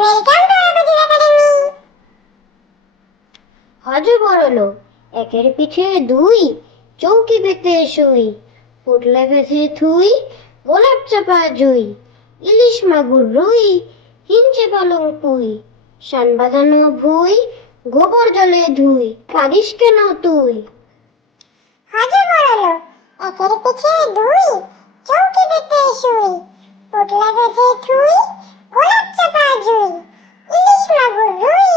Welcome to আমাদের academy. হজে বড়লো একের পিঠে দুই, চৌকি পেতে শুই, পুটলে বেঁধে থুই, গোলাপ চাপা জুই, ইলিশ মাগুর রুই, হিঞ্চে পালং পুই, শান বাঁধানো ভুই, গোবর জলে ধুই, কাঁদিস কেন তুই? হজে বড়লো একের পিঠে দুই, চৌকি পেতে শুই, পুটলা বেঁধে থুই, গোলাপ চাপা জুই, ইলিশ মাগুর রুই,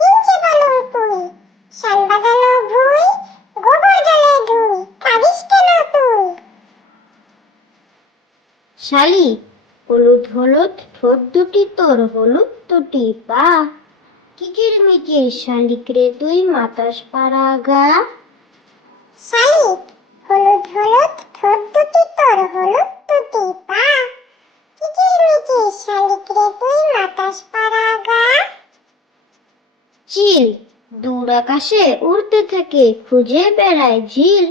হিঞ্চে পালং পুই, শান বাঁধানো ভুই, গোবর জলে ধুই, কাঁদিস কেন তুই? শালি হলুদ হলুদ ঠোঁট দুটি তোর হলুদ দুটি পা, কিচির মিচির শালিক রে তুই মাতাস পাড়া গা। শালিক হলুদ হলুদ ঠোঁট দুটি তোর হলুদ দুটি পা, কিচির মিচির শালিক রে তুই মাতাস পাড়া গা। চিল দূর আকাশে উড়তে থাকে খুঁজে বেড়ায় ঝিল,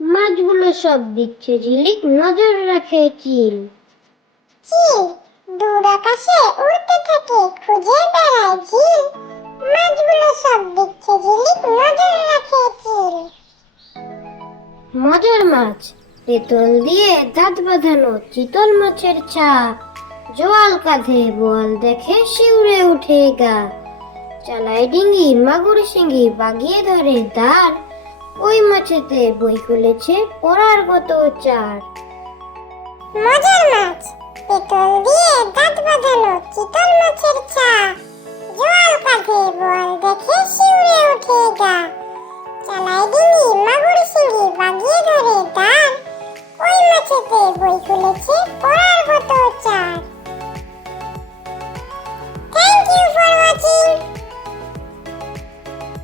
মাছগুলো সব দিচ্ছে ঝিলিক নজর রাখে চিল। চিল দূর আকাশে উড়তে থাকে খুঁজে বেড়ায় ঝিল, মাছগুলো সব দেখছে ঝিলিক নজর রাখে চিল। মজার মাছ পেতল দিয়ে দাঁত বাঁধানো চিতল মাছের ছাপ, জোয়াল কাঁধে বোয়াল দেখে শিউরে উঠে গা, চালায় ডিঙ্গি মাগুর শিঙ্গি বাগিয়ে ধরে দাঁড়, ওই মাছেতে বই খুলেছে পড়ার কত চার। মজার মাছ পেতল দিয়ে দাঁত